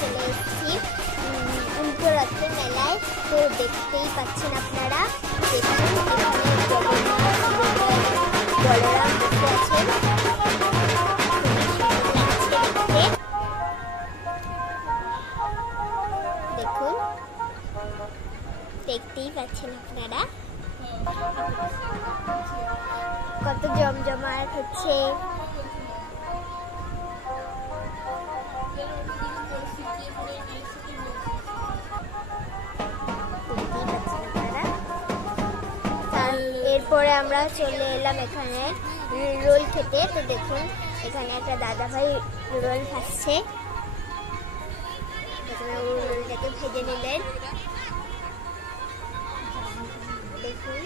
চলে এসেছি উল্টোরথের মেলায়। তো দেখতেই পাচ্ছেন আপনারা, বলরাম বসে আছেন। দেখুন, দেখতেই পাচ্ছেন আপনারা কত জমজমাট হচ্ছে। এরপরে আমরা চলে এলাম এখানে রোল খেতে। তো দেখুন, এখানে একটা দাদা ভাই রোল খাচ্ছে। রোলটাকে ভেজে নিলেন। দেখুন,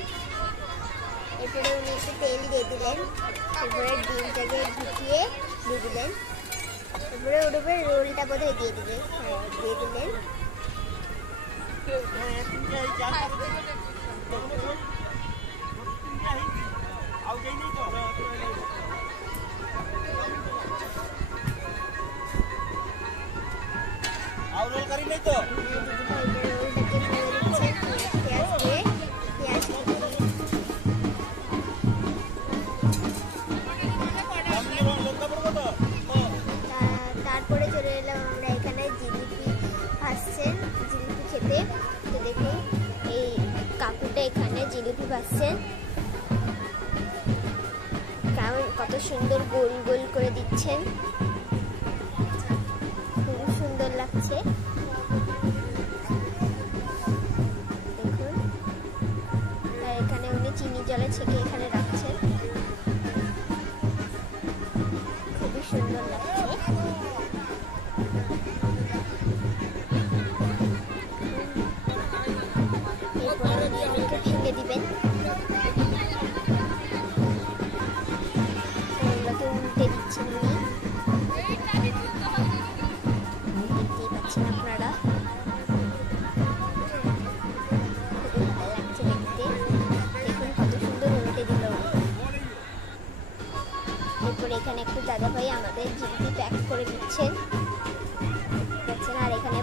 এরপরে উনি একটু তেল দিয়ে দিলেন। এরপরে ডিমটাকে ঢুকিয়ে দিয়ে দিলেন। এরপরে ওর উপরে রোলটা বোধহয় দিয়ে দিবে। হ্যাঁ, দিয়ে দিলেন। তারপরে চলে এলাম আমরা এখানে জিলিপি ভাসছেন, জিলিপি খেতে। তো দেখুন, এই কাকুটা এখানে জিলিপি ভাসছেন। কেমন কত সুন্দর গোল গোল করে দিচ্ছেন, খুব সুন্দর লাগছে। দেখুন, আর এখানে উনি চিনি জলে ছেঁকে এখানে রাখছেন, খুবই সুন্দর লাগছে। এরপরে উনি এটাকে ভেঙে দিবেন। এগুলোকে উল্টে দিচ্ছেন উনি, দেখতেই পাচ্ছেন আপনারা। খুবই ভালো লাগছে দেখতে। দেখুন কত সুন্দর উল্টে দিল। এরপরে এখানে একটু দাদা ভাই আমাদের জিলিপি প্যাক করে দিচ্ছেন, দেখছেন। আর এখানে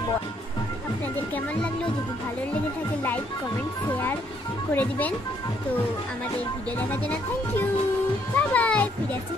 আপনাদের কেমন লাগলো? যদি ভালো লেগে থাকে লাইক, কমেন্ট, শেয়ার করে দিবেন। তো আমাদের ভিডিও দেখার জন্য থ্যাংক ইউ, বাই বাই। ফিরে আসি।